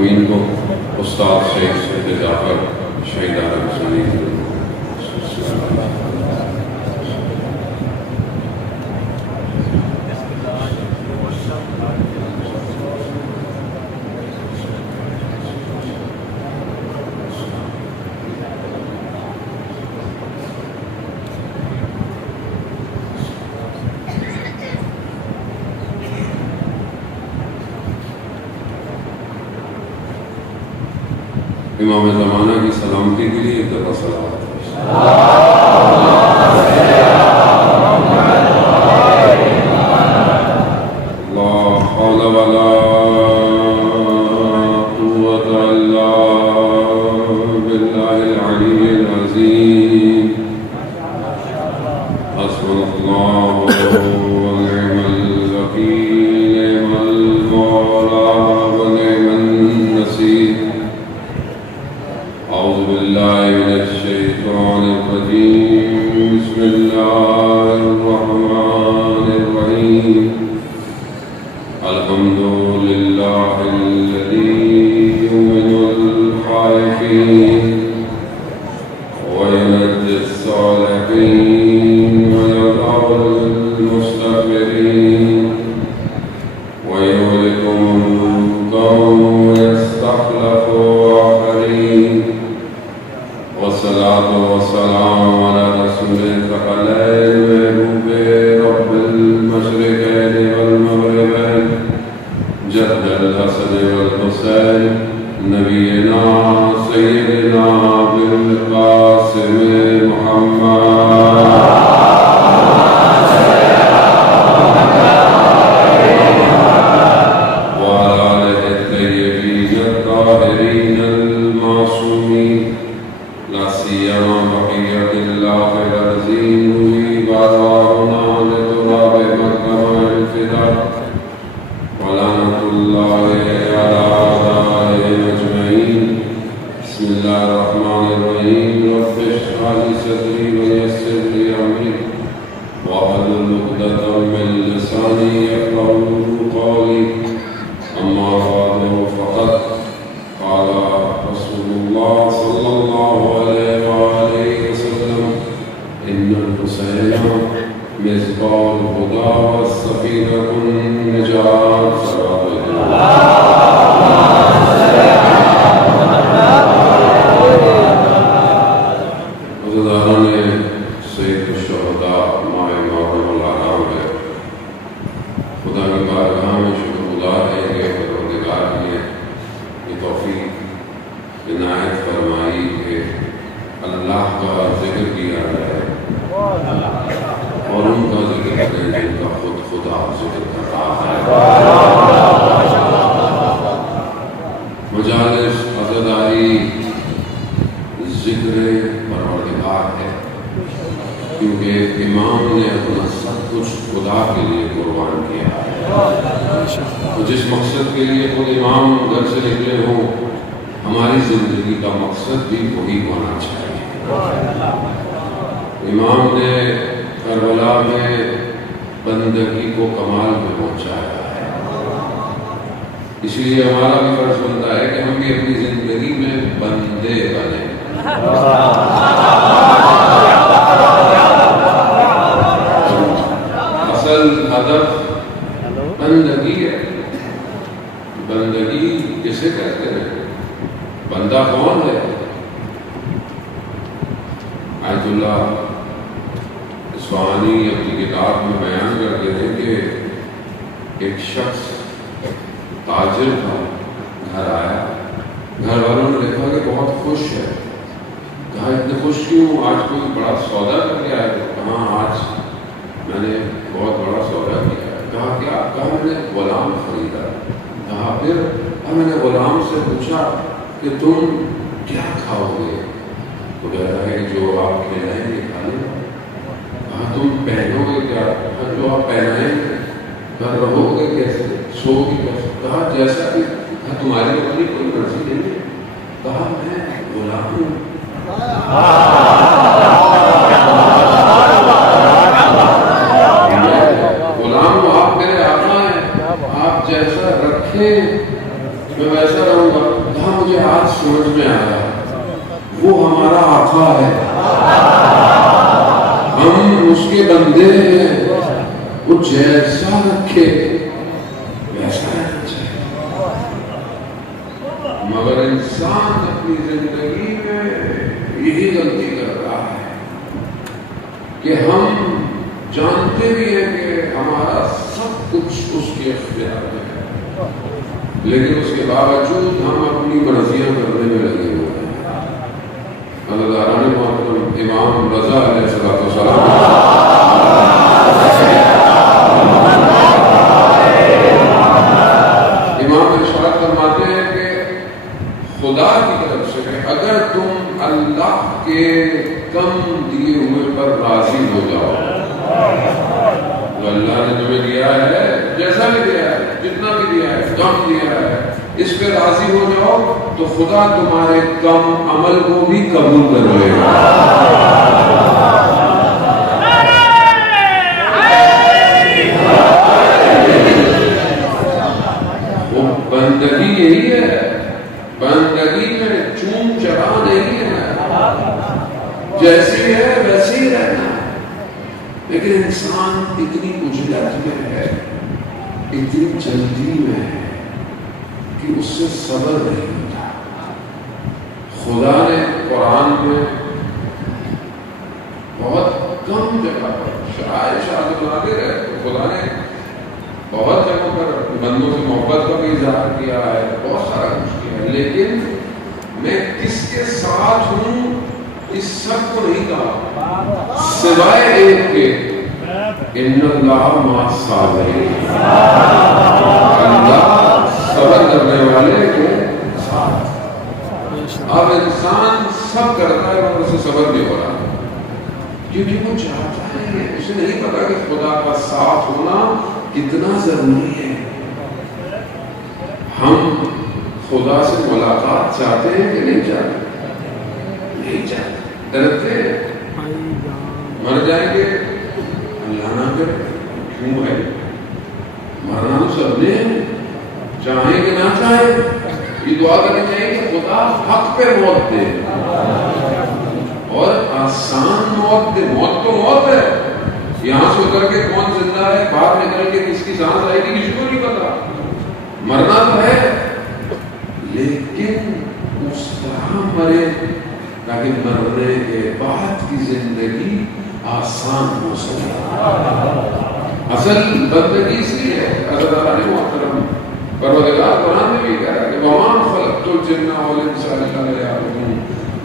امین کو استاد شیخ سید جعفر شہیدان حسینی امام زمانہ کی سلامتی کے لیے ایک دفعہ صلوات لا حول ولا قوة الا باللہ العلی العظیم حسبنا اللہ ونعم الوکیل نعم المولا ونعم النصیر أعوذ بالله من الشيطان الرجيم بسم الله الرحمن الرحيم الحمد لله الذي يؤمن الخائفين وينجي الصالحين ويضع المستكبرين ويهلك الملوك ويستخلف آخرين والصلاة والسلام على رسول الثقلين محبوب رب المشرقين والمغربين جد الحسن والحسين نبينا سيدنا بالقاسم محمد وعلى آله الطيبين الطاهرين المعصومين لا سيما بقية الآخرين وبراءنا لتراب مكة الفداء ولعنة الله على أعدائهم أجمعين بسم الله الرحمن الرحيم رب اشرح لي صدري ويسر لي أمري واحلل عقدة من لساني يفقهوا قولي أما بعد فقد قال رسول الله صلى الله عليه وآله وسلم إن الحسين مصباح الهدى والسفينة النجاة عزیزان سید الشہداء ماہ محرم الحرام ہے خدا کی بارگاہ میں شکر گزار ہے کہ پروردگار نے یہ توفیق عنایت فرمائی کہ اللہ کا ذکر کیا جائے اور ان کا ذکر کریں جن کا خود خدا ذکر کر رہا ہے مجالس عزاداری ذکر پروردگار ہے کیونکہ امام نے اپنا سب کچھ خدا کے لیے قربان کیا ہے تو جس مقصد کے لیے خود امام گھر سے نکلے ہوں ہماری زندگی کا مقصد بھی وہی ہونا چاہیے امام نے کربلا میں بندگی کو کمال میں پہنچایا ہے اس لیے ہمارا بھی فرض بنتا ہے کہ ہم بھی اپنی زندگی میں بندے بنیں اصل ہدف بندگی ہے بندگی کسے کہتے ہیں بندہ کون ہے آیت اللہ اصفہانی اپنی کتاب میں بیان کرتے ہیں کہ ایک شخص تاجر تھا گھر آیا گھر والوں نے دیکھا کہ بہت خوش ہے کہا اتنے خوش کیوں آج کوئی بڑا سودا کر کے آئے کہاں آج میں نے بہت بڑا سودا کیا ہے کہا کیا کہا میں نے غلام خریدا کہا پھر میں نے غلام سے پوچھا کہ تم کیا کھاؤ گے تو کہہ رہا ہے جو آپ کھلائیں گے کھا لیں کہا تم پہنو گے کیا جو آپ پہنائیں گے کہا رہو گے کیسے سو گے کیسے کہا جیسا کہ تمہاری اپنی کوئی مرضی نہیں ہے کہا میں غلام ہوں غلام ہوں آپ میرے آقا ہیں آپ جیسا رکھیں میں ویسا رہوں گا سمجھ میں آیا، وہ ہمارا آقا ہے، ہم اس کے بندے ہیں، وہ جیسا رکھے ویسا رہنا چاہیے۔ مگر انسان اپنی زندگی میں یہی غلطی کر رہا ہے کہ ہم جانتے بھی ہیں کہ ہمارا سب کچھ اس کے اختیار میں ہے، لیکن اس کے باوجود ہم اپنی مرضیاں کرنے میں لگے ہوئے ہیں۔ اللہ تعالیٰ نے محترم امام رضا علیہ السلام امام ارشاد فرماتے ہیں کہ خدا کی طرف سے اگر تم اللہ کے کم دیے ہوئے پر راضی ہو جاؤ، اللہ نے تمہیں دیا ہے، جیسا بھی دیا ہے، جتنا بھی دیا ہے، کم دیا ہے، اس پہ راضی ہو جاؤ تو خدا تمہارے کم عمل کو بھی قبول کر لے گا۔ وہ بندگی یہی ہے، بندگی میں چون چرا نہیں ہے، جیسی ہے ویسی ہی رہنا ہے۔ لیکن انسان اتنی عجلت میں ہے، اتنی جلدی میں ہے کہ اس سے صبر نہیں ہوتا۔ خدا نے قرآن میں بہت کم جگہ پر شاید بناتے رہے تو خدا نے بہت جگہوں پر بندوں سے محبت کا بھی اظہار کیا ہے، بہت سارا کچھ کیا ہے، لیکن میں کس کے ساتھ ہوں اس سب کو نہیں کہا، سوائے ایک کے ان اللہ مع الصابرین، اللہ صبر کرنے والے کے ساتھ۔ اب انسان سب کرتا ہے مگر اسے صبر نہیں ہو رہا، کیونکہ وہ چاہتا ہے، اسے نہیں پتا کہ خدا کا ساتھ ہونا کتنا ضروری ہے۔ ہم خدا سے ملاقات چاہتے ہیں کہ نہیں چاہتے؟ نہیں چاہتے، ڈرتے ہیں، مر جائیں گے، اللہ نہ کرے، کیوں ہے؟ مرنا تو سب نے، چاہیں کہ نہ چاہیں، یہ دعا کرنی چاہیے کہ خدا حق پہ موت دے اور آسان موت دے۔ موت تو موت ہے، یہاں سے اتر کے کون زندہ ہے، باہر نکل کے کس کی سانس آئے گی کسی کو نہیں پتا، مرنا تو ہے، لیکن اس طرح مرے تاکہ مرنے کے بعد کی زندگی آسان ہو سکے۔ اصل بندگی اس لیے ہے، اللہ تعالیٰ نے محترم پروردگار قرآن میں بھی کہا کہ وَمَا خَلَقْتُ الْجِنَّ وَالْإِنسَ إِلَّا لِيَعْبُدُونِ،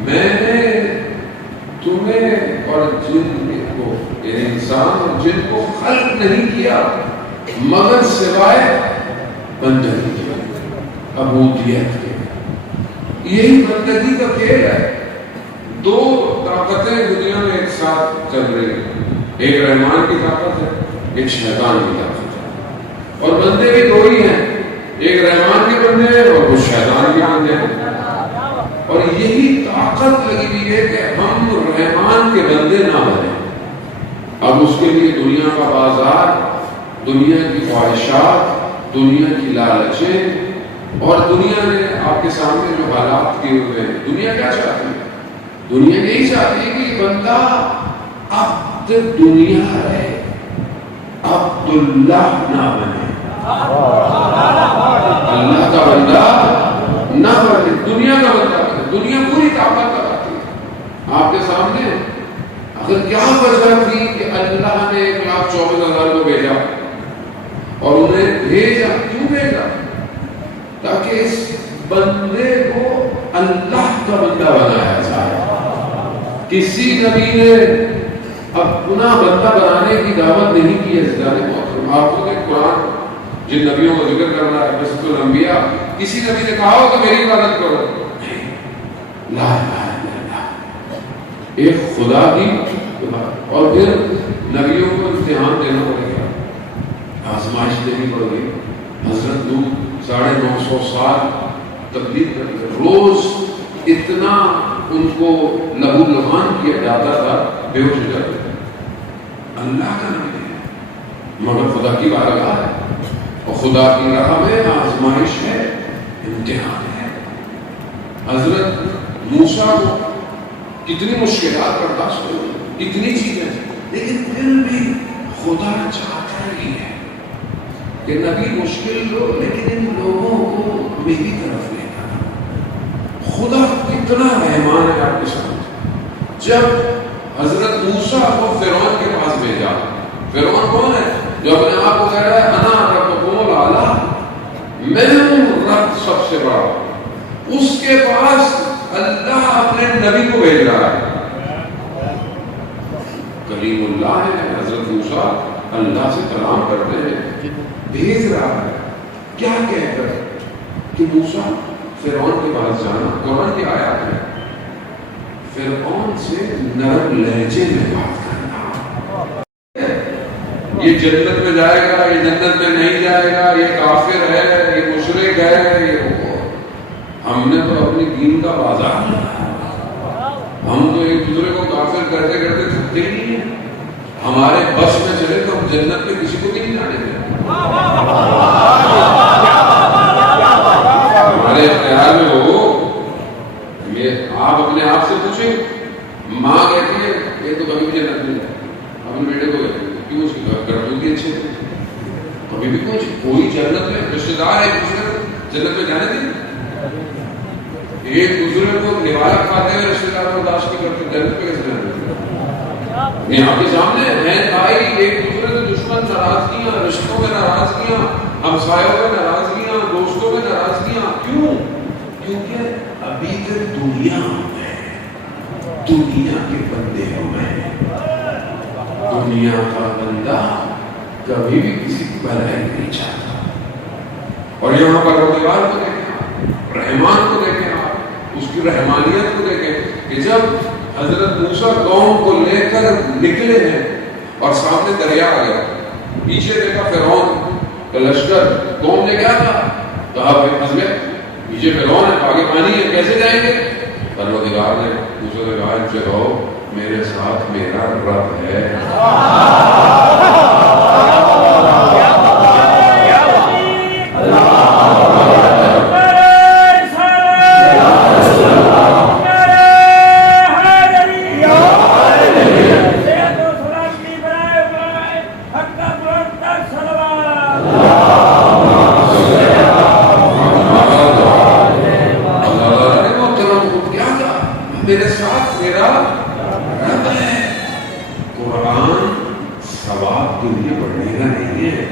میں نے تمہیں اور جن کو، یعنی انسان اور جن کو خلق نہیں کیا مگر سوائے بندگی کے، عبودیت کے۔ یہی بندگی کا کھیل ہے۔ دو طاقتیں دنیا میں ایک ساتھ چل رہی ہیں، ایک رحمان کی طاقت ہے، ایک شیطان کی طاقت ہے، اور بندے بھی دو ہی ہیں، ایک رحمان کے بندے ہیں اور کچھ شیطان کے بندے ہیں، اور یہی طاقت لگی ہوئی ہے کہ ہم رحمان کے بندے نہ بنیں۔ اب اس کے لیے دنیا کا بازار، دنیا کی خواہشات، دنیا کی لالچیں، اور دنیا نے آپ کے سامنے جو حالات کیے ہوئے ہیں، دنیا کیا چاہتی ہے؟ دنیا یہی چاہتی ہے کہ بندہ عبد دنیا رہے، عبد اللہ نہ بنے، اللہ کا بندہ نہ بنے، دنیا کا بندہ بنے۔ دنیا پوری طاقت لگاتی ہے آپ کے سامنے۔ اگر کیا وجہ تھی کہ اللہ نے 1,24,000 کو بھیجا، اور انہیں بھیجا کیوں بھیجا؟ تاکہ اس بندے کو اللہ کا بندہ بنایا جائے۔ کسی نبی نے اپنا بندہ بنانے کی دعوت نہیں کی ہے۔ آپ کو قرآن جن نبیوں کا ذکر کرنا ہے، قصۃ الانبیاء، کسی نبی نے کہا ہو کہ میری عبادت کرو؟ لا الہ الا اللہ، ایک خدا کی۔ اور پھر نبیوں کو امتحان دینا پڑے گا، آزمائش دینی پڑے گی۔ حضرت نوح 950 سال تبلیغ کرتے، روز اتنا ان کو لہو لہان کیا جاتا تھا، بے ہوش ہو جاتے تھے۔ اللہ کا نبی ہے مگر خدا کی بارگاہ ہے، اور خدا کی راہ میں آزمائش ہے، امتحان ہے۔ حضرت موسیٰ کو کتنی مشکلات برداشت ہوئی، اتنی چیزیں، لیکن پھر بھی خدا چاہتا ہی ہے کہ نبی مشکل ہو لیکن ان لوگوں کو میری طرف لے کر۔ خدا کتنا رحمان ہے آپ کے ساتھ۔ جب حضرت موسیٰ کو فرعون کے پاس بھیجا، فرعون کون ہے؟ جو اپنے آپ کو کہہ رہا ہے انا ربکم الاعلی، میں ہوں رب سب سے بڑا، اس کے پاس اللہ اپنے نبی کو بھیج رہا ہے۔ کلیم اللہ ہے حضرت موسیٰ، اللہ سے کلام کرتے ہیں، بھیج رہا ہے کیا کہہ کر کہ موسیٰ فرعون کے پاس جانا۔ قرآن کی آیات ہے، فرعون سے نرم لہجے میں بات کرنا۔ یہ جنت میں جائے گا، یہ جنت میں نہیں جائے گا، یہ کافر ہے، یہ مشرک ہے، یہ ہم نے تو اپنی دین کا بازار، ہم تو ایک دوسرے کو کافر کرتے کرتے تھکتے ہی نہیں ہیں۔ ہمارے بس میں چلے تو ہم جنت میں کسی کو بھی نہیں جانے دیں۔ ہمارے اختیار میں ہو، یہ آپ اپنے آپ سے پوچھیں، ماں کہتی ہے یہ تو کبھی بھی جنت نہیں جائے، اپنے بیٹے کو کہتی ہے کیوں، اس کی گھر بھی اچھے تھے، کبھی بھی کوئی جنت میں رشتے دار ایک دوسرے کو جنت میں جانے دیں، ایک دوسرے کو نوالا کھاتے ہوئے رشتے دار برداشت نہیں کرتے، جنت پہ کیسے جانے دیں؟ آپ کے سامنے بہن بھائی ایک دوسرے سے دشمن، ناراضگیاں، رشتوں میں ناراضگیاں، ہمسایوں میں ناراضگیاں، دوستوں میں ناراضگیاں، کیوں؟ کیونکہ ابھی تک دنیا میں، دنیا کے بندے ہو گئے۔ دنیا کا بندہ کبھی بھی کسی کی بھلائی نہیں چاہتا۔ اور یہاں پر پروردگار کو دیکھیں، رحمان کو دیکھیں، آپ اس کی رحمانیت کو دیکھیں کہ جب حضرت موسیٰ قوم کو لے کر نکلے ہیں اور سامنے دریا آ گیا، پیچھے دیکھا فرعون کا لشکر، قوم نے کیا کہا؟ کہا بھائی پیچھے فرعون ہے، آگے پانی ہے، کیسے جائیں گے؟ پروردگار نے موسیٰ سے کہا ان سے کہو میرے ساتھ میرا رب ہے۔ میرے ساتھ میرا رب ہے۔ قرآن ثواب کے لیے پڑھنے کا نہیں ہے،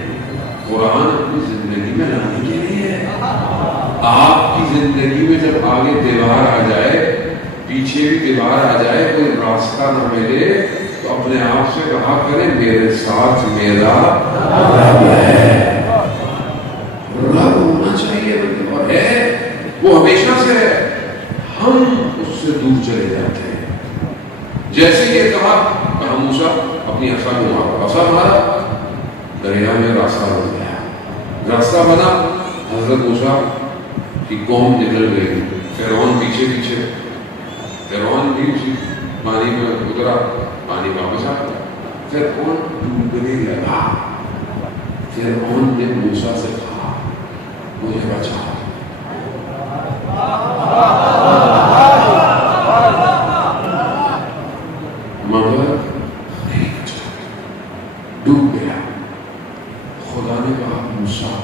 قرآن اپنی زندگی میں لانے کے لیے ہے۔ آپ کی زندگی میں جب آگے دیوار آ جائے، پیچھے بھی دیوار آ جائے، کوئی راستہ نہ ملے تو اپنے آپ سے کہا کریں میرے ساتھ میرا رب ہے۔ رب ہونا چاہیے اور ہے، وہ ہمیشہ سے ہے، ہم اس سے دور چلے جاتے ہیں۔ جیسے یہ کہا موسیٰ اپنی عصا کو مارا، عصا مارا، دریا میں راستہ بن گیا، راستہ بنا، حضرت موسیٰ کی قوم نکل گئی، فرعون پیچھے پیچھے، فرعون بھی اسی پانی میں اترا، پانی واپس آ گیا، فرعون ڈوبنے لگا۔ فرعون نے موسیٰ سے کہا مجھے بچا، مگر نہیں بچا، ڈوب گیا۔ خدا نے کہا موسیٰ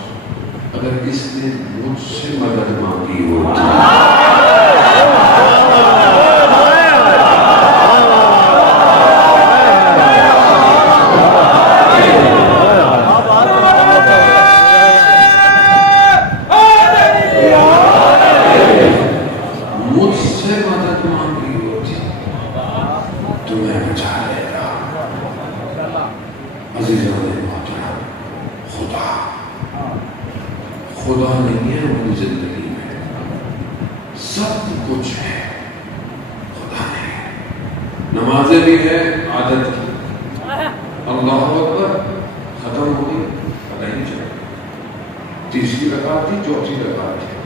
اگر اس نے مجھ سے مدد مانگی ہوتی خدا نہیں ہے وہ زندگی میں سب کچھ ہے، خدا نہیں ہے۔ نمازیں بھی ہے عادت کی، اللہ اکبر ختم ہو گئی پتہ ہی نہیں چلا، تیسری رکعت تھی چوتھی رکعت تھی،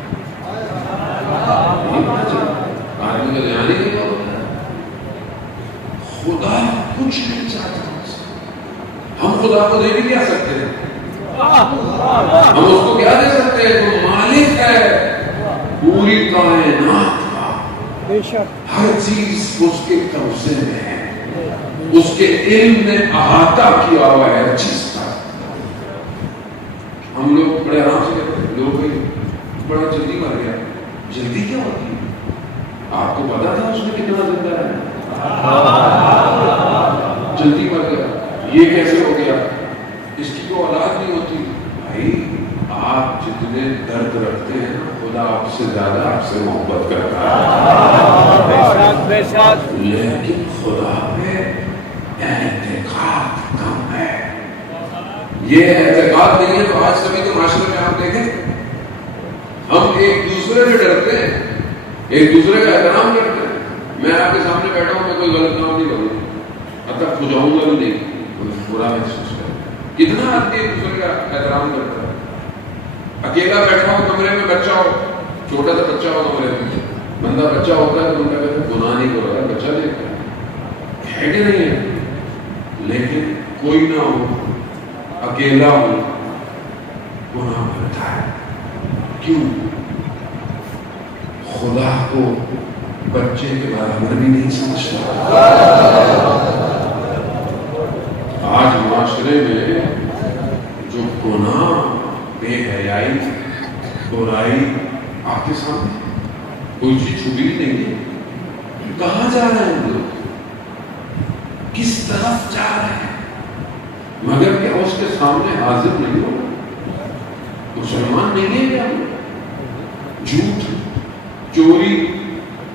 آدمی کا دھیان ہی نہیں ہوتا۔ خدا کچھ نہیں چاہتا، ہم خدا کو دے بھی کیا سکتے ہیں؟ ہم اس کو کیا دے سکتے ہیں؟ وہ مالک ہے پوری کائنات کا، ہر چیز اس کے قبضے میں ہے، اس کے علم نے احاطہ کیا ہوا ہے ہر چیز کا۔ ہم لوگ بڑے آرام سے کہتے ہیں لوگ بڑا جلدی مر گیا، جلدی کیا ہوتی ہے؟ آپ کو پتا تھا اس نے کتنا زندہ ہے؟ جلدی مر گیا، یہ کیسے ہو گیا؟ اس کی تو اولاد نہیں ہوتی۔ بھائی آپ جتنے درد رکھتے ہیں خدا آپ سے زیادہ آپ سے محبت کرتا ہے، لیکن خدا پہ اعتقاد کم ہے۔ یہ اعتقاد نہیں ہے تو آج سبھی کے معاشرے میں آپ دیکھیں ہم ایک دوسرے سے ڈرتے ہیں، ایک دوسرے کا احترام کرتے ہیں۔ میں آپ کے سامنے بیٹھا ہوں، میں کوئی غلط کام نہیں کروں گا، اب تک کھجاؤں گا بھی نہیں، کوئی برا محسوس کرے۔ کتنا آدمی ایک دوسرے کا احترام کرتا ہے؟ اکیلا بیٹھا ہو کمرے میں، بچہ ہو، چھوٹا سا بچہ ہو کمرے میں، بندہ بچہ ہوتا ہے تو ان کا گناہ نہیں کر رہا، بچہ دیکھتا ہے کہ نہیں ہے، لیکن کوئی نہ ہو، اکیلا ہو، گناہ کرتا ہے۔ کیوں؟ خدا کو بچے کے برابر بھی نہیں سمجھتا۔ آج معاشرے میں جو گناہ، بے حیائی، برائی آپ کے سامنے، کوئی چیز چھپی نہیں ہے۔ کہاں جا رہے ہیں لوگ؟ کس طرف جا رہے ہیں؟ مگر کیا اس کے سامنے حاضر نہیں ہو؟ مسلمان نہیں ہے کیا؟ جھوٹ، چوری،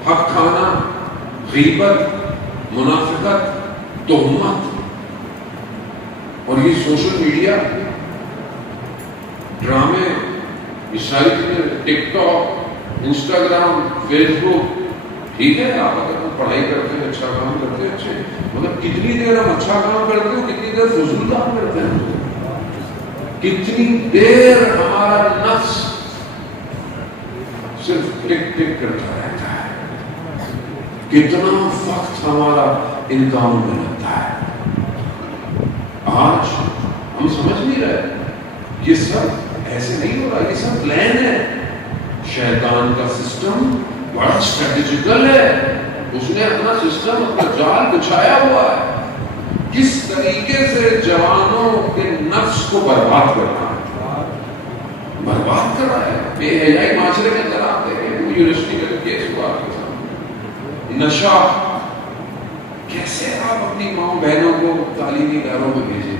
حق کھانا، غیبت، منافقت، تہمت، اور یہ سوشل میڈیا، ڈرامے، یہ ساری چیزیں، ٹک ٹاک، انسٹاگرام، فیس بک، ٹھیک ہے آپ اگر پڑھائی کرتے ہیں، اچھا کام کرتے ہیں، اچھے، مگر کتنی دیر ہم اچھا کام کرتے ہیں، کتنی دیر فضول کام کرتے ہیں، کتنی دیر ہمارا نفس صرف ٹک ٹک کرتا رہتا ہے، کتنا وقت ہمارا ان کاموں میں لگتا ہے۔ آج ہم سمجھ نہیں رہے، یہ سب ایسے نہیں ہو رہا، یہ سب پلان ہے، شیطان کا سسٹم بڑا اسٹریٹجیکل ہے، اس نے اپنا سسٹم، اپنا جال بچھایا ہوا ہے، کس طریقے سے جوانوں کے نفس کو برباد کرنا ہے، برباد کر رہا ہے۔ بے حیائی معاشرے کے اندر آپ دیکھیں، یونیورسٹی کا کیس ہوا آپ کے سامنے، نشہ، کیسے آپ اپنی ماں بہنوں کو تعلیمی اداروں میں بھیجیں؟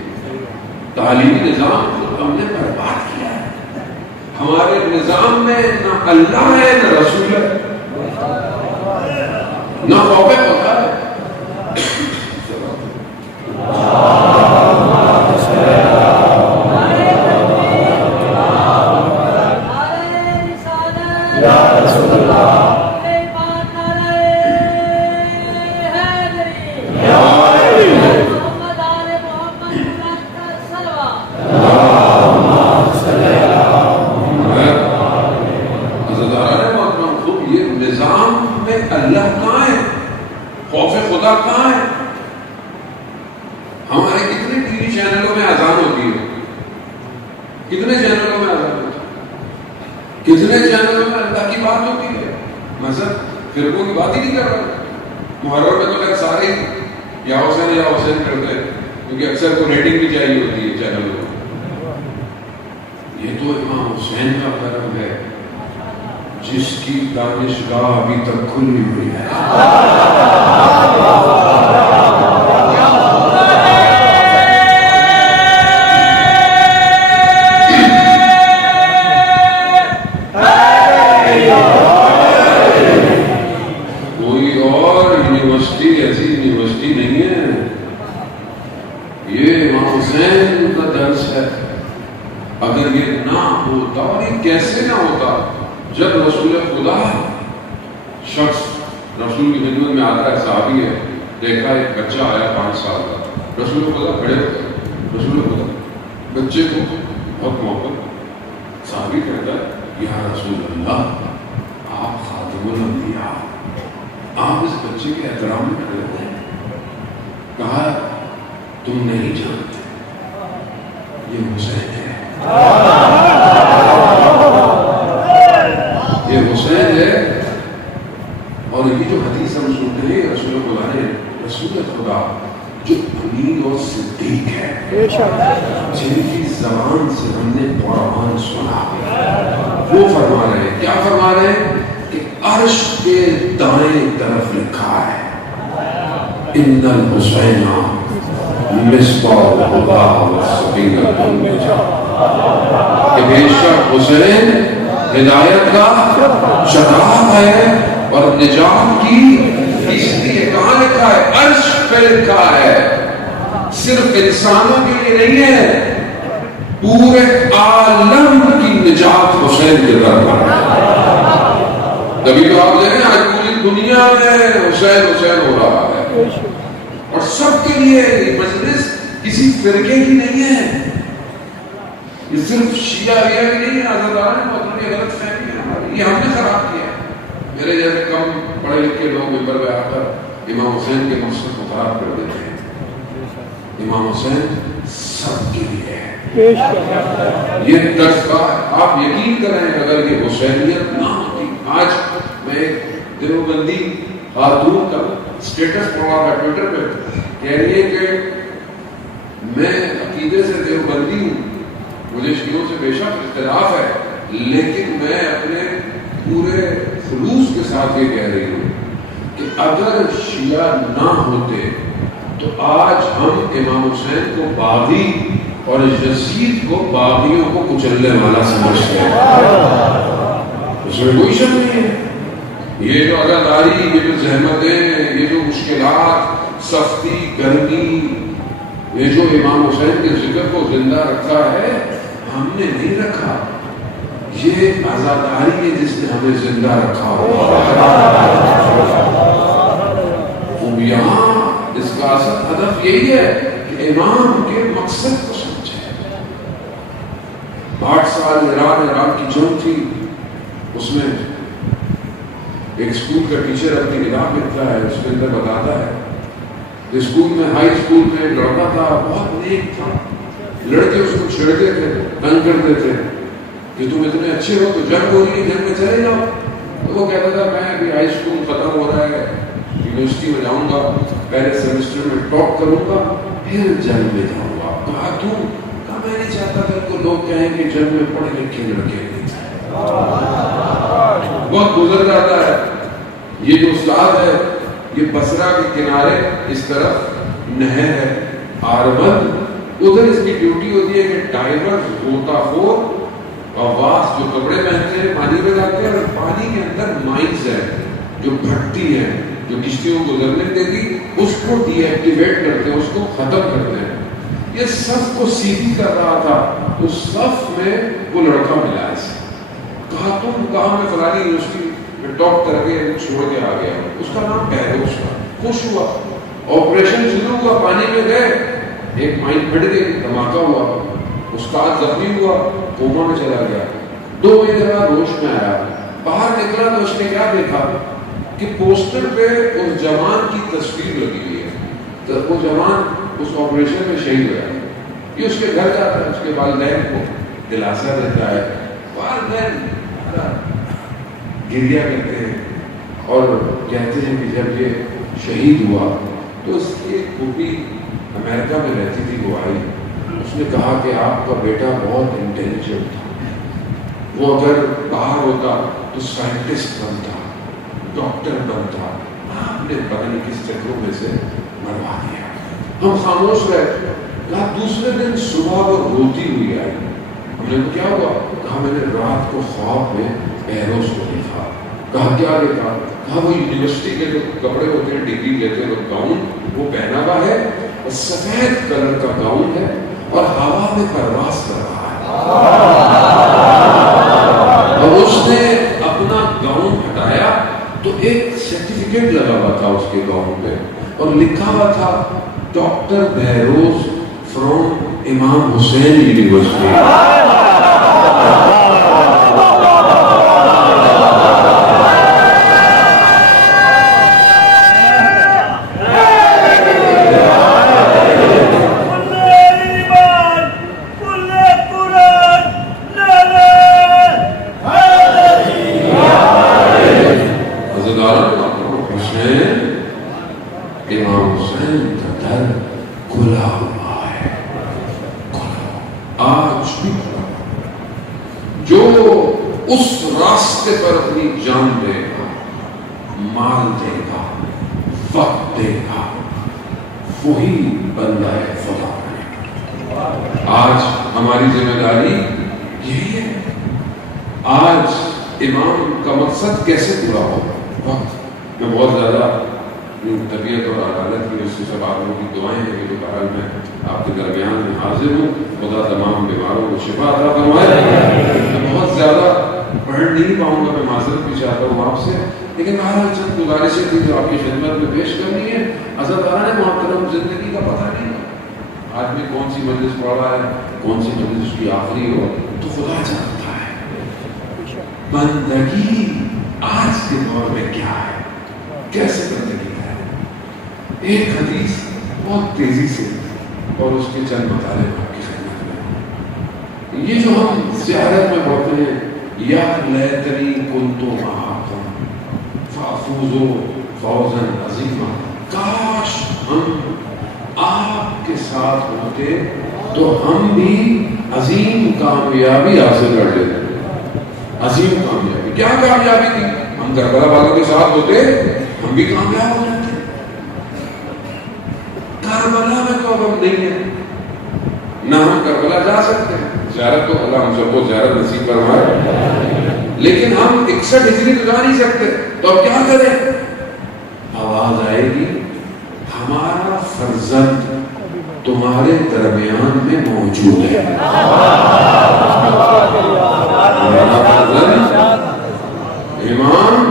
تعلیمی نظام کو ہم نے برباد کیا ہے۔ ہمارے نظام میں نہ اللہ ہے نہ رسول ہے، نہ خوف خدا ہے۔ کتنے چینلوں میں اللہ کی بات ہوتی ہے، مثلا فرقوں کی بات ہی نہیں کر رہا۔ محرم میں تو لوگ سارے یا حسین کرتے ہیں، کیونکہ اکثر کو ریٹنگ بھی چاہیے ہوتی ہے چینلوں کو۔ یہ تو امام حسین کا کرم ہے جس کی دانشگاہ ابھی تک کھلی ہوئی ہے۔ اگر یہ نہ ہوتا، اور یہ کیسے نہ ہوتا، جب رسول خدا شخص رسول کی خدمت میں آتا ہے، صحابی ہے، دیکھا ایک بچہ آیا 5 سال کا، رسول خدا کھڑے ہوتے ہیں، رسول خدا بچے کو بہت محبت، صحابی کہتا ہے یا رسول اللہ آپ خاتم الانبیاء، آپ اس بچے کے احترام میں کھڑے ہوتے ہیں، کہا تم نہیں جانتے یہ حسین ہے، یہ حسین ہے، اور یہ جو حدیث ہم سنتے ہیں رسول خدا نے، رسول خدا جو امین اور صدیق ہے، جن کی زبان سے ہم نے قرآن سنا، وہ فرما رہے ہیں، کیا فرما رہے ہیں کہ عرش کے دائیں طرف لکھا ہے ان الحسین مصباح الہدی وسفینۃ النجاۃ، کہ بے شک حسین ہدایت کا چراغ ہے اور نجات کی کشتی ہے۔ کہاں لکھا ہے؟ عرش پہ لکھا ہے۔ صرف انسانوں کے لیے نہیں ہے، پورے عالم کی نجات حسین کے در پر ہے۔ تبھی تو آپ دیکھیں آج پوری دنیا میں حسین حسین ہو رہا ہے، اور سب کے لیے یہ مجلس کسی فرقے کی نہیں ہے، یہ صرف شیعہ کی نہیں ہے۔ آزادار نے بہت بڑی غلط فہمی ہے ہماری، یہ ہم نے خراب کیا ہے۔ میرے جیسے کم پڑھے لکھے لوگ ممبر پہ آ کر امام حسین کے مقصد کو خراب کر دیتے ہیں۔ امام حسین سب کے لیے ہے، یہ جذبہ آپ یقین کریں اگر یہ حسینیت نہ ہوتی۔ آج میں ایک دیوبندی خاتون کا اسٹیٹس پڑھا تھا ٹویٹر پہ، کہہ رہی ہے کہ میں عقیدے سے دیوبندی ہوں، مجھے شیعوں سے بے شک اختلاف ہے، لیکن میں اپنے پورے خلوص کے ساتھ یہ کہہ رہی ہوں کہ اگر شیعہ نہ ہوتے تو آج ہم امام حسین کو باغی اور یزید کو باغیوں کو کچلنے والا سمجھتے ہیں۔ اس میں کوئی شک نہیں ہے۔ یہ جو عزاداری، یہ جو زحمتیں، یہ جو مشکلات، سختی، گرمی، یہ جو امام حسین کے ذکر کو زندہ رکھا ہے، ہم نے نہیں رکھا، یہ عزاداری ہے جس نے ہمیں زندہ رکھا ہوا۔ یہاں اس کا اصل ہدف یہی ہے کہ امام کے مقصد کو سمجھے۔ 8 سال ایران کی جنگ تھی، اس میں ایک اسکول کا ٹیچر اپنی کتاب لکھتا ہے، اس کے اندر بتاتا ہے اسکول میں، ہائی اسکول میں ایک لڑکا تھا، بہت نیک تھا، لڑکے اس کو چھیڑتے تھے، تنگ کرتے تھے کہ تم اتنے اچھے ہو تو جنگ ہو رہی ہے، جنگ میں چلے جاؤ۔ تو وہ کہتا تھا میں ابھی ہائی اسکول ختم ہو رہا ہے، یونیورسٹی میں جاؤں گا، پہلے سیمسٹر میں ٹاپ کروں گا، پھر جنگ میں جاؤں گا۔ کہا کیوں؟ کہا میں نہیں چاہتا کہ کو لوگ کہیں کہ جنگ میں پڑھے لکھے لڑکے نہیں تھے۔ وقت گزر جاتا ہے، یہ جو استاد ہے یہ بصرہ کے کنارے اس طرف نہر ہے آرمد، ادھر اس کی ڈیوٹی ہوتی ہے کہ ڈائیور، غوطہ خور، غواص جو کپڑے پہنتے ہیں پانی میں جاتے ہیں، اور پانی کے اندر مائنز ہے جو بھٹتی ہیں جو کشتیوں کو گزرنے دیتی، اس کو ڈی ایکٹیویٹ کرتے ہیں، اس کو ختم کرتے ہیں۔ یہ صف کو سیدھی کر رہا تھا، اس صف میں وہ لڑکا ملا اسے۔ کہا تم کہاں؟ میں فلانی یونیورسٹی میں ٹاپ کر کے چھوڑ کے آ گیا۔ اس کا نام بہروز تھا۔ خوش ہوا، آپریشن شروع ہوا، پانی میں گئے، ایک مائن پھٹ گئی، دھماکہ ہوا، استاد زخمی ہوا، کوما میں چلا گیا۔ 2 مہینے بعد ہوش میں آیا، باہر نکلا تو اس نے کیا دیکھا کہ پوسٹر پہ اس جوان کی تصویر لگی ہوئی ہے، تو وہ جوان اس آپریشن میں شہید ہوا۔ یہ اس کے گھر جاتا ہے، اس کے والدین کو دلاسا دیتا ہے، والدین گریہ کرتے ہیں اور کہتے ہیں کہ جب یہ شہید ہوا تو اس کی ایک پھوپھی امریکہ میں رہتی تھی، وہ آئی، اس نے کہا کہ آپ کا بیٹا بہت انٹیلیجنٹ تھا، وہ اگر باہر ہوتا تو سائنٹسٹ بنتا، ڈاکٹر بنتا، آپ نے پتہ نہیں کس چکروں میں سے مروا دیا۔ ہم خاموش رہے۔ کہا دوسرے دن صبح وہ روتی ہوئی آئی، ہم نے کہا کیا ہوا؟ کہا میں نے رات کو خواب میں بہروز کو دیکھا۔ کہا کیا دیکھا؟ کہا وہ یونیورسٹی کے جو کپڑے ہوتے ہیں، ڈگری لیتے ہیں، وہ گاؤن وہ پہنا ہوا ہے، اور سفید کلر کا گاؤن ہے، اور ہوا میں پرواز کر رہا ہے، اور اس نے اپنا گاؤن ہٹایا تو ایک سرٹیفکیٹ لگا ہوا تھا اس کے گاؤن پہ، اور لکھا ہوا تھا ڈاکٹر بہروز فرام امام حسین یونیورسٹی۔ حسین، امام حسین کا در کھلا ہوا ہے، آج بھی کھلا ہوا۔ جو اس راستے پر اپنی جان دے گا، مال دے گا، وقت دے گا، وہی بندہ خدا بنے گا۔ آج ہماری ذمہ داری یہی ہے۔ آج امام کا مقصد کیسے پورا ہوگا؟ وقت۔ میں بہت زیادہ طبیعت اور عدالت کی اس سے سب آپ لوگوں کی دعائیں ہیں کہ بہرحال میں آپ کے درمیان میں حاضر ہوں۔ خدا تمام بیماروں کو شفا عطا فرمائے۔ میں بہت زیادہ پڑھ نہیں پاؤں گا، میں معذرت بھی چاہتا ہوں آپ سے، لیکن بہرحال چند گزارشیں تھی جو آپ کی خدمت میں پیش کرنی ہے۔ عزیزان محترم، زندگی کا پتہ نہیں آدمی کون سی مجلس پڑھ رہا ہے، کون سی مجلس اس کی آخری ہو، تو خدا جانتا ہے۔ بندگی آج کے دور میں کیا ہے، کیسے بندگی ہے؟ ایک حدیث بہت تیزی سے اور اس کے چند مطالب آپ کی خدمت میں۔ یہ جو ہم زیارت میں پڑھتے ہیں، یا لیتنی کنت معکم فافوز فوزا عظیما، کاش ہم آپ کے ساتھ ہوتے تو ہم بھی عظیم کامیابی حاصل کر لیتے۔ عظیم کامیابی، کیا کامیابی تھی؟ ہم کربلا والوں کے ساتھ ہوتے ہم بھی کامیاب ہو جاتے۔ کربلا میں تو اب ہم نہیں ہیں، نہ ہم کربلا جا سکتے ہیں، زیارت تو اللہ ہم سب کو زیارت نصیب فرمائے، لیکن ہم 61 ہجری تو جا نہیں سکتے، تو اب کیا کریں؟ آواز آئے گی، ہمارا فرزند تمہارے درمیان میں موجود ہے، ہمارا فرزند امام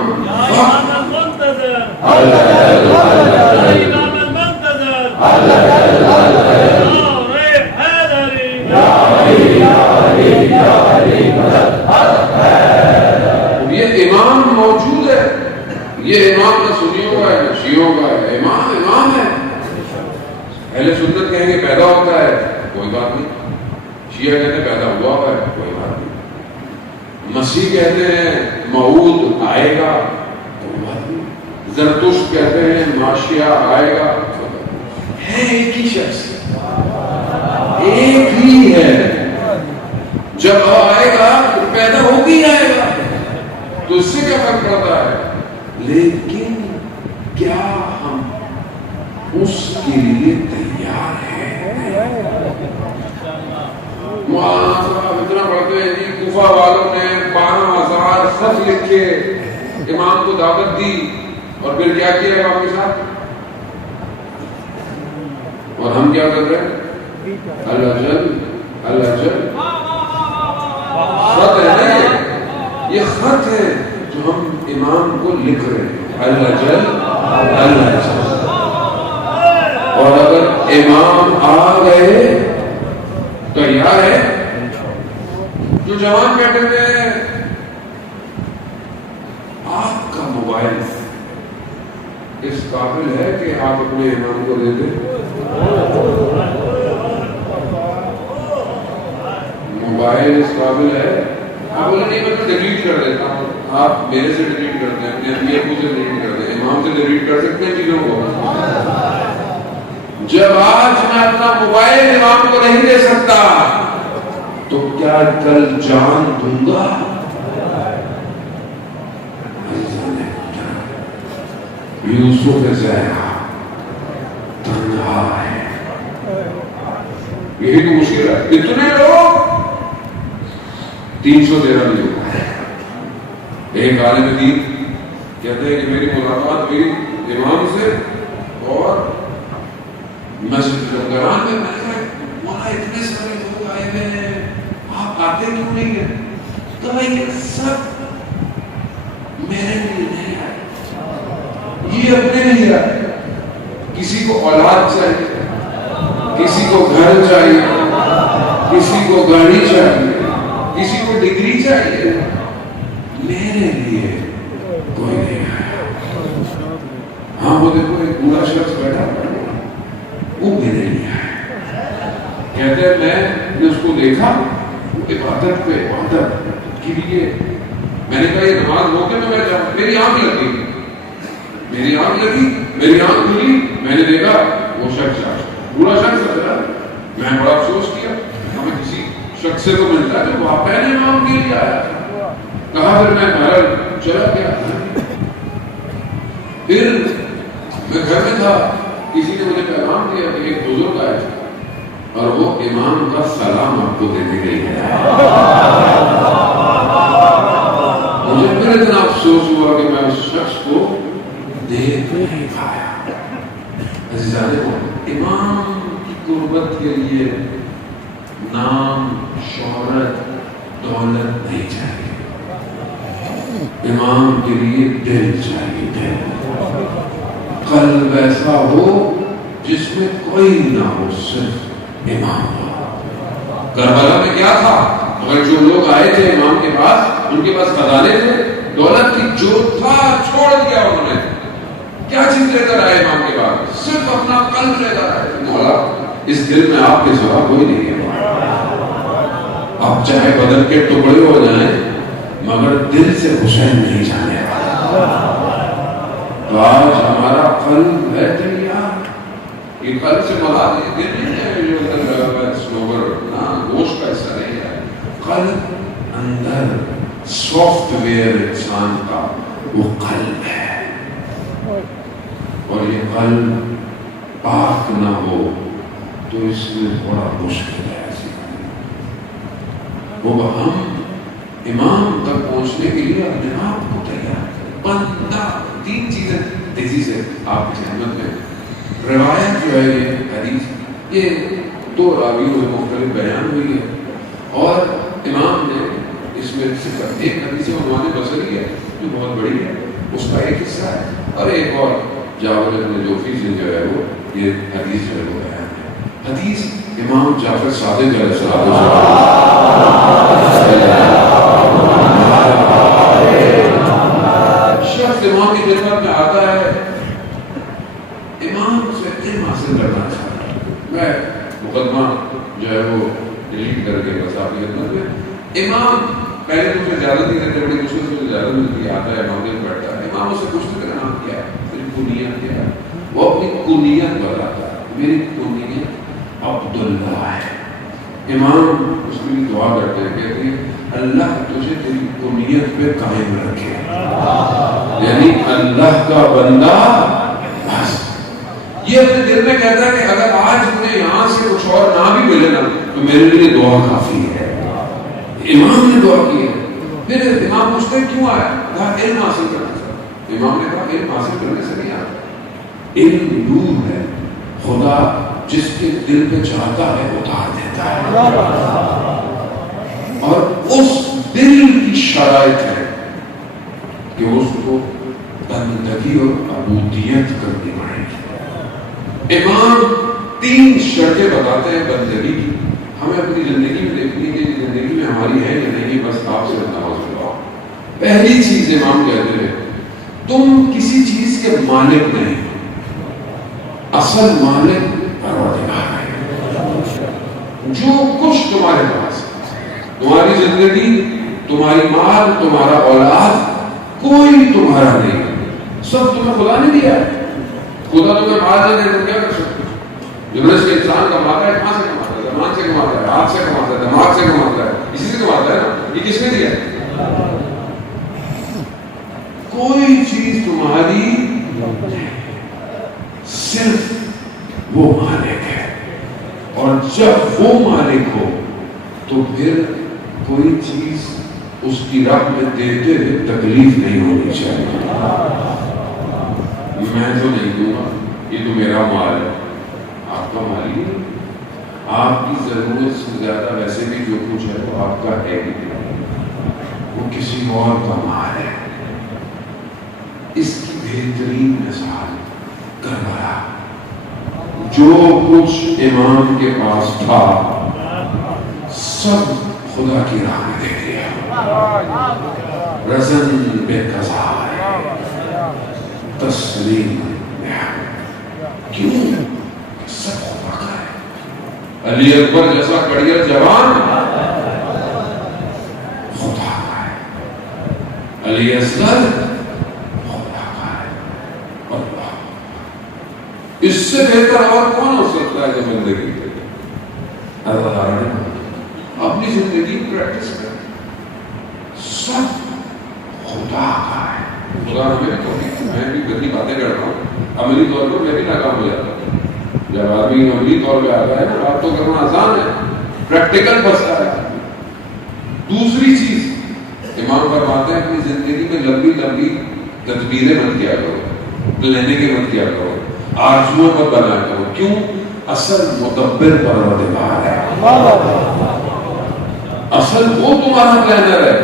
یہ امام موجود ہے۔ یہ امام نہ سنیوں کا ہے نہ شیعوں کا ہے، امام امام ہے۔ اہل سنت کہیں گے پیدا ہوتا ہے، کوئی بات نہیں۔ شیعہ کہتے ہیں پیدا ہوا ہے، کوئی بات نہیں۔ مسیح کہتے ہیں موعود آئے گا، کوئی بات نہیں۔ زرتشت کہتے ہیں ماشیہ آئے گا، ہے ایک ہی شخص، ایک ہی ہے۔ جب آئے گا تو پیدا ہو کے آئے گا، تو اس سے کیا فرق پڑتا ہے؟ لیکن کیا ہم اس کے لیے تیار ہیں؟ اتنا پڑھتے ہیں جی، کوفہ والوں نے 12,000 خط لکھے، امام کو دعوت دی، اور پھر کیا کیا امام کے ساتھ؟ اور ہم کیا کر رہے ہیں؟ اللہ جل اللہ جل خط ہے نا، یہ خط ہے جو ہم امام کو لکھ رہے ہیں، اللہ جل اللہ جل۔ اور اگر امام آ گئے تو تیار ہے؟ جو جوان بیٹھے ہوئے ہیں، آپ کا موبائل اس قابل ہے کہ آپ اپنے امام کو دے دیں؟ موبائل اس قابل ہے؟ آپ بولے نہیں، میں تو ڈیلیٹ کر دیتا ہوں۔ آپ میرے سے ڈیلیٹ کرتے ہیں، اپنے امی ابو سے ڈیلیٹ کرتے ہیں، امام سے ڈیلیٹ کر سکتے ہیں چیزوں کو؟ جب آج میں اپنا موبائل امام کو نہیں دے سکتا تو کیا کل جان دوں گا؟ یوسف زہرا تنہا ہے، یہی تو مشکل ہے۔ اتنے لوگ 313 لوگ، ایک عالم دین کہتے ہیں کہ میری ملاقات ہوئی امام سے اور مسجد لنگران میں، میں نے کہا مولا اتنے سارے لوگ آئے ہوئے ہیں، آپ آتے کیوں نہیں ہیں؟ تو بھائی سب میرے لیے نہیں آئے، یہ اپنے لیے آئے۔ کسی کو اولاد چاہیے، کسی کو گھر چاہیے، کسی کو گاڑی چاہیے، کسی کو ڈگری چاہیے، میرے لیے کوئی نہیں آیا۔ ہاں وہ دیکھو ایک بوڑھا شخص بیٹھا وہ میرے لیے آیا، کہتے ہیں میں نے اس کو دیکھا عبادت پہ عبادت کے لیے، میں نے کہا یہ نماز ہو کے میں بیٹھا، میری آنکھ لگی، میری آنکھ لگی، میری آنکھ کھلی، میں نے دیکھا وہ شخص پورا شخص نظر آیا. میں بڑا افسوس کیا، ہمیں کسی شخص سے تو ملتا ہے جو واقعہ نے امام کے لیے آیا. کہا پھر میں گھر چلا گیا. پھر میں گھر میں تھا، کسی نے مجھے پیغام دیا کہ ایک بزرگ آئے اور وہ امام کا سلام آپ کو دینے گئی ہے. مجھے پھر اتنا افسوس ہوا کہ میں اس شخص کو دیکھ نہیں پایا. عزیزان کو امام کی قربت کے لیے نام، شہرت، دولت نہیں چاہیے. امام کے لیے دل چاہیے، دل، قلب ایسا ہو جس میں کوئی نہ ہو، صرف امام ہو. کربلا میں کیا تھا؟ اگر جو لوگ آئے تھے امام کے پاس، ان کے پاس خزانے تھے، دولت کی، جو تھا چھوڑ دیا انہوں نے. کیا چیز لے کر آئے امام کے بعد؟ صرف اپنا قلب لے کر آئے. مولا اس دل میں آپ کے سوا کوئی نہیں ہے. آپ چاہے بدن کے ٹکڑے ہو جائیں مگر دل سے حسین نہیں جانے والا. تو آج ہمارا قلب ہے تیار. یہ قلب سے مراد دل نہیں ہے جو اندر لگا ہوا ہے سلوگر، نہ گوشت کا حصہ نہیں ہے. قلب اندر سافٹ ویئر انسان کا وہ قلب ہے، اور یہ قلب پاک نہ ہو تو اس میں بڑا مشکل ہے. وہ ہم امام تک پہنچنے کے لیے اپنے آپ کو تیار کریں. بندہ تین چیزیں تیزی سے آپ کی خدمت میں. روایت جو ہے یہ حدیث، یہ دو راویوں میں مختلف بیان ہوئی ہے، اور امام نے اس میں صرف ایک حدیث عنوان بصری ہے جو بہت بڑی ہے، اس کا ایک حصہ ہے، اور ایک اور جعفر بن جوفی سے جو ہے وہ یہ حدیث جو ہے وہ بیان ہے. حدیث امام جعفر صادق علیہ السلام شخص امام کی خدمت میں آتا ہے، امام سے علم حاصل کرنا چاہتا ہے. میں مقدمہ جو ہے وہ ڈیلیٹ کر کے بس آپ کی خدمت میں. امام پہلے مجھے اجازت نہیں دیتے، بڑی مشکل سے اجازت ملتی ہے. آتا ہے امام دل بیٹھتا ہے، امام اسے پوچھتے کہ نام کیا ہے، پھر کنیت کیا ہے. وہ اپنی کنیت بتاتا ہے. میری کنیت عبداللہ ہے. امام اس کے لیے دعا کرتے ہیں، کہتے ہیں اللہ تجھے تیری کنیت پہ قائم رکھے، یعنی اللہ کا بندہ. بس یہ اپنے دل میں کہتا ہے کہ اگر آج مجھے یہاں سے کچھ اور نہ بھی ملے نا تو میرے لیے دعا کافی ہے. امام نے دعا کی ہے. پھر امام پوچھتے ہیں کیوں آیا؟ کہا علم حاصل کرنا چاہتا. امام نے کہا علم حاصل کرنے سے نہیں آتا. علم نور ہے، خدا جس کے دل پہ چاہتا ہے اتار دیتا ہے، اور اس دل کی شرائط ہے کہ اس کو بندگی اور عبودیت کرنی پڑے گی. امام تین شرطیں بتاتے ہیں بندگی کی. ہمیں اپنی زندگی میں دیکھنی ہے کہ زندگی میں ہماری ہے یا نہیں، بس آپ سے نواز کرواؤ. پہلی چیز امام کہتے ہیں تم کسی چیز کے مالک نہیں، اصل مالک پروردگار ہے. جو کچھ تمہارے پاس، تمہاری زندگی، تمہاری مال، تمہارا اولاد، کوئی تمہارا نہیں، سب تمہیں خدا نے دیا ہے. خدا تمہیں مال دے دے تو کیا کر سکتے ہو؟ جو رزق انسان کماتا ہے کہاں سے کماتا ہے؟ زبان سے کماتا ہے، ہاتھ سے کماتا ہے، دماغ سے کماتا ہے، اسی سے کماتا ہے نا. یہ کس نے دیا ہے؟ کوئی چیز تمہاری صرف وہ مالک ہے. اور جب وہ مالک ہو تو پھر کوئی چیز اس کی رب میں دیتے ہوئے تکلیف نہیں ہونی چاہیے. میں تو نہیں دوں گا، یہ تو میرا مال ہے. آپ کا مال ہی نہیں. آپ کی ضرورت سے زیادہ ویسے بھی جو کچھ ہے وہ آپ کا ہے ہی نہیں، وہ کسی اور کا مال ہے. اس کی بہترین مثال کربلا. جو کچھ امام کے پاس تھا سب خدا کی راہ میں دے دیا. رزن بے قضا تسلیم. کیوں؟ سب خدا کا ہے. علی اکبر جیسا کڑیل جوان خدا کا ہے. علی اصغر خدا کا ہے. اس سے بہتر اور کون ہو سکتا ہے جو زندگی پہ اللہ تعالیٰ نے اپنی زندگی پریکٹس کر سب خدا کا ہے. خدا ہمیں تو میں بھی گندی باتیں کر رہا ہوں, عملی طور پر میں بھی ناکام ہو جاتا ہوں. جب آدمی عملی طور پہ آتا ہے نا, بات تو کرنا آسان ہے, پریکٹیکل پھنستا ہے. دوسری چیز امام فرماتے ہیں اپنی زندگی میں لمبی لمبی تدبیریں مت کیا کرو, پلاننگ مت کیا کرو, آرزویں مت بنایا کرو. کیوں؟ اصل مدبر پروردگار ہے, اصل وہ تمہارا پلانر ہے.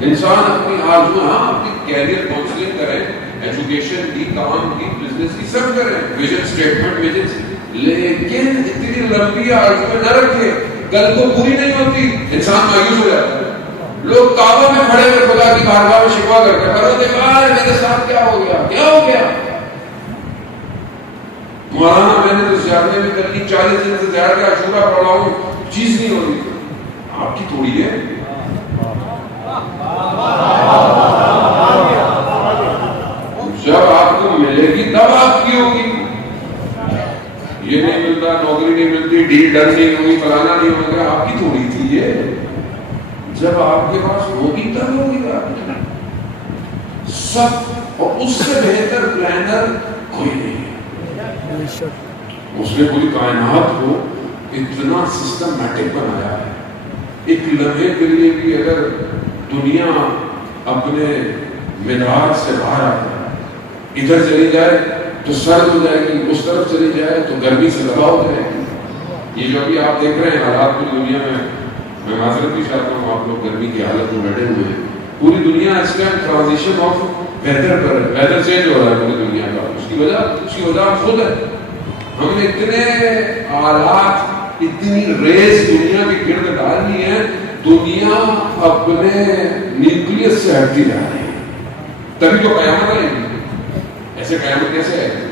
انسان اپنی آرزو, ہاں اپنی کیریئر کاؤنسلنگ کریں, ایجوکیشن کی, کام کی, بزنس کی, سب کریں, ویژن اسٹیٹمنٹ ویژن, لیکن اتنی لمبی آرزویں نہ رکھے, کل کو پوری نہیں ہوتی انسان مایوس ہو جاتا ہے. لوگ کعبہ میں کھڑے ہوئے خدا کی بارگاہ میں شکوا کرتے ہیں, پروردگار میرے ساتھ کیا ہو گیا, کیا ہو گیا؟ مولانا میں نے تو زیادہ بھی کر لی, 40 دن سے زیادہ کا عاشورہ پڑھا ہوں, چیز نہیں ہو رہی. آپ کی تھوڑی ہے, جب آپ کو ملے گی تب آپ کی ہوگی. یہ نہیں ملتا, نوکری نہیں ملتی, ڈیل ڈن نہیں ہوئی, فلانا نہیں ہو گیا, آپ کی تھوڑی تھی یہ. جب آپ کے پاس ہوگی تب ہوگی آپ کی. سب, اور اس سے بہتر پلانر کوئی نہیں ہے. اس نے پوری کائنات کو اتنا سسٹمیٹک بنایا ہے. ایک لمحے کے لیے بھی اگر دنیا اپنے مدار سے باہر آتا ہے, ادھر چلی جائے تو سرد ہو جائے گی, اس طرف چلی جائے تو گرمی سے دبا ہو جائے گی. یہ جو ابھی آپ دیکھ رہے ہیں حالات پوری دنیا میں معذرت بھی چاہتا ہوں, آپ لوگ گرمی کی حالت میں لڑے ہوئے ہیں. پوری دنیا اس ٹائم ٹرانزیشن آف ویدر پر ہے, ویدر چینج ہو رہا ہے پوری دنیا کا. اس کی وجہ خود ہے. ہم نے اتنے آلات, اتنی ریز دنیا کے گرد ڈال دی ہے, دنیا اپنے نیوکلیس سے ہٹتی جا رہی ہے. تبھی تو قیامت آئے گی. ایسے قیامت کیسے آئے گی؟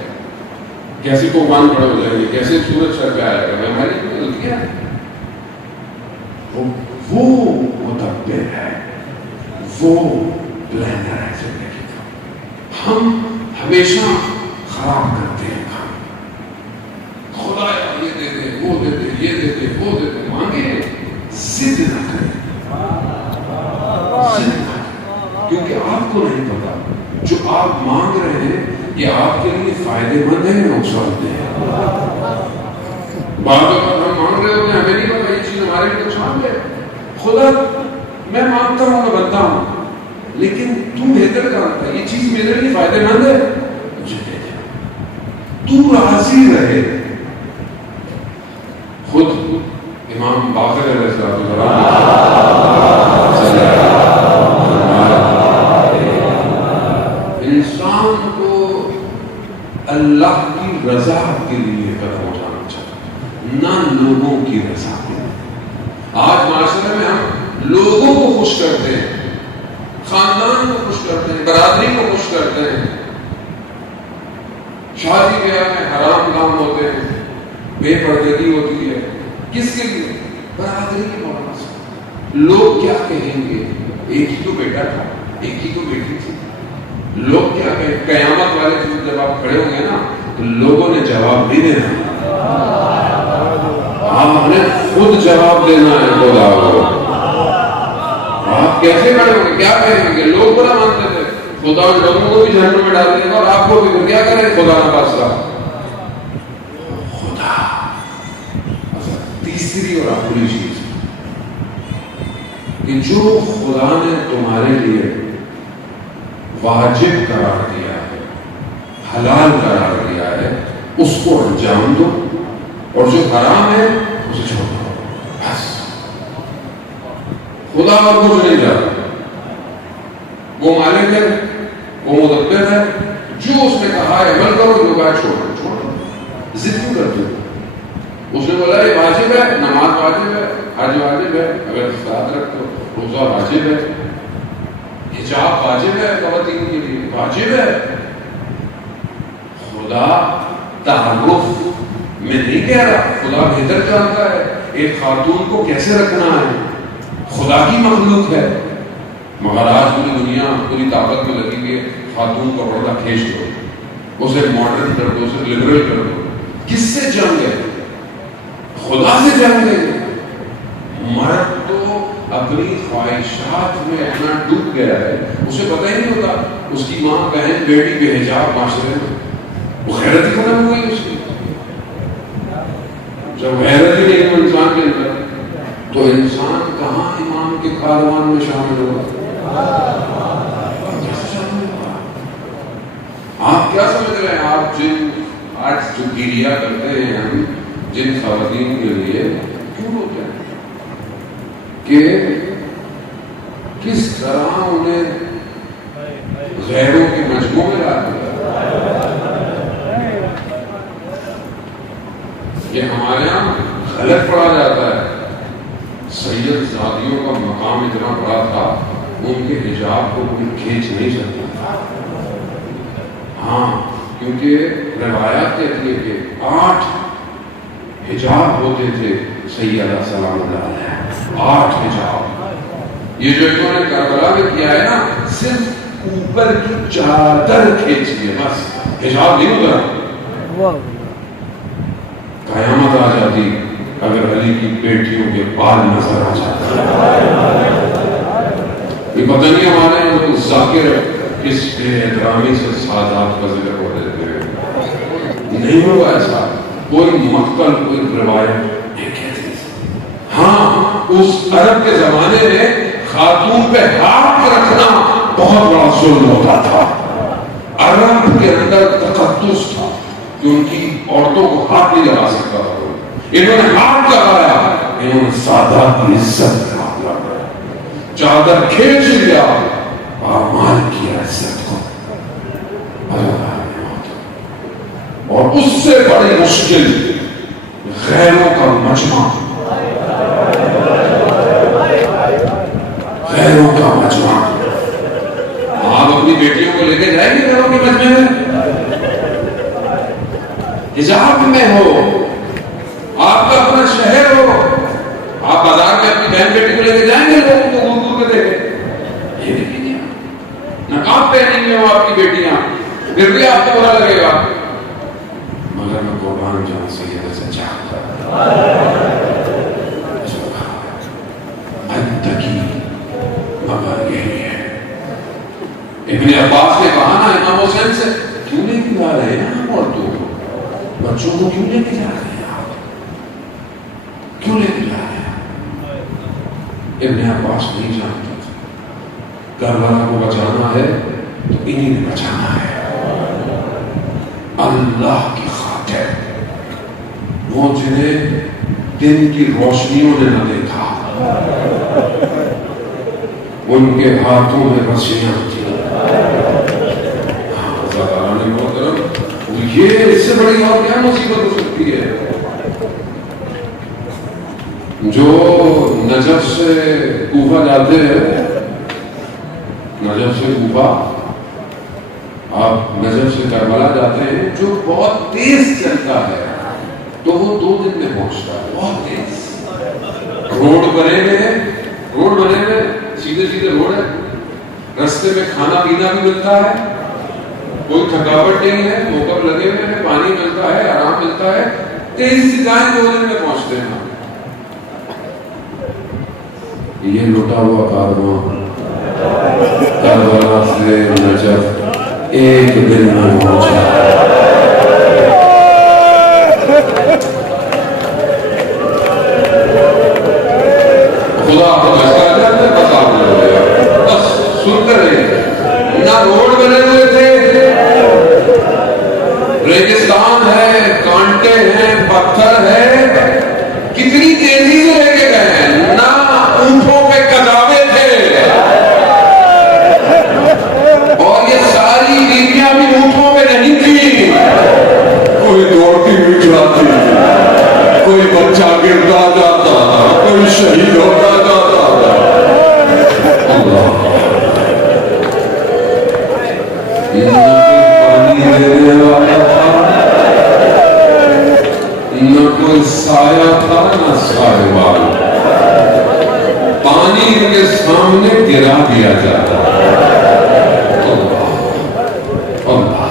کیسے طوفان کھڑے ہو جائیں گے, کیسے سورج چڑھ کے آئے گا؟ ہماری غلطیاں ہیں. وہ مدبر ہے, وہ پلانر ہے زندگی کا. ہم ہمیشہ خراب کرتے ہیں کام. خدا یہ دے دے, وہ دے دے, یہ دے دے, وہ دے دے, مانگے, ضد نہ کریں, کیونکہ آپ کو نہیں پتا جو آپ مانگ رہے ہیں یہ آپ کے لیے فائدے مند ہے یا نقصان دہ ہے. بعض اوقات ہم مانگ رہے ہوتے ہیں, ہمیں نہیں پتا یہ چیز ہمارے لیے نقصان دہ ہے. خدا میں مانگتا ہوں, میں بنتا ہوں, لیکن تو بہتر جانتا ہے یہ چیز میرے لیے فائدے مند ہے, مجھے دے دے. تو راضی رہے. خود امام باقر علیہ السلام انسان کو اللہ کی رضا کے لیے قدم اٹھانا چاہیے, نہ لوگوں کی رضا کے لیے. آج معاشرے میں ہم لوگوں کو خوش کرتے ہیں, خاندان کو خوش کرتے ہیں, برادری کو خوش کرتے ہیں. شادی بیاہ میں حرام کام ہوتے ہیں, بے پردگی ہوتی ہے. کس کے لیے؟ برادری کے موقع سے. لوگ کیا کہیں گے؟ ایک ہی تو بیٹا تھا, ایک ہی تو بیٹی تھی. لوگ کیا کہیں؟ قیامت والے دن جب آپ کھڑے ہوں گے نا تو لوگوں نے جواب بھی دینا, آپ نے خود جواب دینا ہے. خدا کو آپ کیسے کھڑے ہوں گے, کیا کہیں گے؟ لوگ بڑا مانتے تھے خدا ان لوگوں کو بھی جہنم میں ڈال دے گا, اور آپ کو بھی کیا کریں؟ خدا نہ خاصہ. خدا تیسری اور آخری چیز کہ جو خدا نے تمہارے لیے واجب قرار دیا ہے, حلال قرار دیا ہے, اس کو انجام دو, اور جو حرام ہے اسے چھوڑ دو. بس خدا اور کچھ نہیں جاتا. وہ مالک ہے, وہ مدبر ہے. جو اس نے کہا ہے عمل کرو, جو کہا چھوڑو. ضد کیوں کرتے ہو؟ اس نے بولا یہ واجب ہے, نماز واجب ہے, حج واجب ہے, اگر استاد رکھتے ہو, روزہ واجب ہے, حجاب واجب ہے, خواتین کے لیے واجب ہے. خدا تعارف میں نہیں کہہ رہا, خدا بہتر جانتا ہے ایک خاتون کو کیسے رکھنا ہے. خدا کی مخلوق ہے, مگر آج پوری دنیا پوری طاقت میں لگی ہوئی ہے خاتون کو پردہ کھینچ دو, اسے ماڈرن کر دو، اسے لبرل کر دو. کس سے جنگ ہے؟ خدا سے جنگ ہے. مرد تو اپنی خواہشات میں اتنا ڈوب گیا ہے اسے پتہ ہی نہیں ہوتا اس کی ماں بہن بیٹی بے حجاب معاشرے میں. وہ غیرت ہی ختم ہو گئی اس کی. جب غیرت ہی نہیں ہو انسان کے اندر تو انسان کہاں ایمان کے کاروان میں شامل ہوگا؟ آپ کیا سمجھ رہے ہیں؟ آپ جن آج جو گریا کرتے ہیں ہم جن خواتین کے لیے کیوں ہوتے ہیں کہ کس طرح انہیں غیروں کے مجموعے میں لا دیا. یہ ہمارے یہاں غلط پڑھا جاتا ہے. سید زادیوں کا مقام اتنا بڑا تھا ان کے حجاب کو کوئی کھینچ نہیں سکتا. ہاں کیونکہ روایات کہتی ہے کہ 8 حجاب ہوتے تھے سیدہ سلام اللہ علیہ. 8 حجاب. یہ جو انہوں نے کربلا میں کیا ہے نا صرف اوپر کی چادر کھینچ ہے بس، حجاب نہیں اترا. قیامت آ جاتی اگر علی کی بیٹیوں کے بال نظر آ جاتے. یہ پتہ نہیں ہمارے یہاں تو ذاکر کس بے احترامی سے سادات کا ذکر ہو دیتے ہیں. نہیں ہوگا ایسا کوئی مقتل کوئی روایت نہیں کہتی. ہاں اس عرب کے زمانے میں خاتون پہ ہاتھ رکھنا بہت بڑا ظلم ہوتا تھا. عرب کے اندر تقدس تھا کہ ان کی عورتوں کو ہاتھ نہیں لگا سکتا تھا. انہوں نے ہاتھ لگایا، انہوں نے سادات کی عزت کا ہاتھ لگایا. چادر کھینچ لیا اور مال کیا عزت کو. اور اس سے بڑی مشکل غیروں کا مجمع. غیروں کا مجمع. آپ اپنی بیٹیوں کو لے کے جائیں گے غیروں کے مجمع میں؟ حجاب میں ہو، آپ کا اپنا شہر ہو، آپ بازار میں اپنی بہن بیٹی کو لے کے جائیں گے لوگوں کو گھور گھور کے دیکھیں؟ یہ دیکھیں نقاب پہنی ہوئی ہو آپ کی بیٹیاں پھر بھی آپ کو برا لگے گا. مگر میں قربان جان سے یہ سے چاہتا انتقی مگر یہی ہے. ابن عباس نے کہا نا امام حسین سے کیوں لے کے جا رہے ہیں ہم عورتوں کو، بچوں کو کیوں لے کے جا رہے ہیں آپ، کیوں لے کے جا رہے ہیں؟ ابن عباس نہیں جانتا تھا کربلا کو بچانا ہے تو انہی نے بچانا ہے. اللہ کی خاطر وہ جنہیں دن کی روشنیوں نے نہ دیکھا ان کے ہاتھوں میں رسیاں تھیں. یہ اس سے بڑی اور کیا مصیبت ہو سکتی ہے؟ جو نجف سے کوفہ جاتے ہیں، نجف سے کوفہ، آپ نجف سے کربلا جاتے ہیں جو بہت تیز چلتا ہے تو وہ 2 دن میں پہنچتا ہے. بہت تیز روڈ بنے ہوئے سیدھے سیدھے روڈ ہے، رستے میں کھانا پینا بھی ملتا ہے، کوئی تھکاوٹ نہیں ہے، موقف لگے ہوئے ہیں، پانی ملتا ہے، آرام ملتا ہے. تیز سے جائیں 2 دن میں پہنچتے ہیں. یہ لوٹا ہوا کارواں کربلا سے نجف 1 دن میں پہنچا. خدا کو بس سنتے رہے. نہ روڈ بنے ہوئے تھے، ریگستان ہے، کانٹے ہیں، پتھر ہے، کتنی تیزی سے لے کے گئے. نہ اونٹوں پہ کتابیں تھے اور یہ ساری بیویاں بھی اونٹوں پہ نہیں تھی. کوئی دوڑتی ہوئی جاتی، کوئی بچہ گرتا جاتا، کوئی شہید ہوتا جاتا. اللہ نہ کوئی سایہ تھا نہ سایہ والا. پانی کے سامنے گرا دیا جاتا. اللہ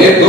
1-2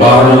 12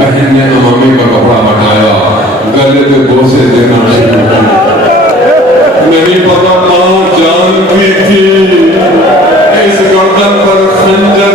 بہن نے امامی کا کپڑا ہٹایا، گلے پہ بوسے دینا شروع کیا۔ نہیں پتا ماں جانتی تھی اس گردن پر خنجر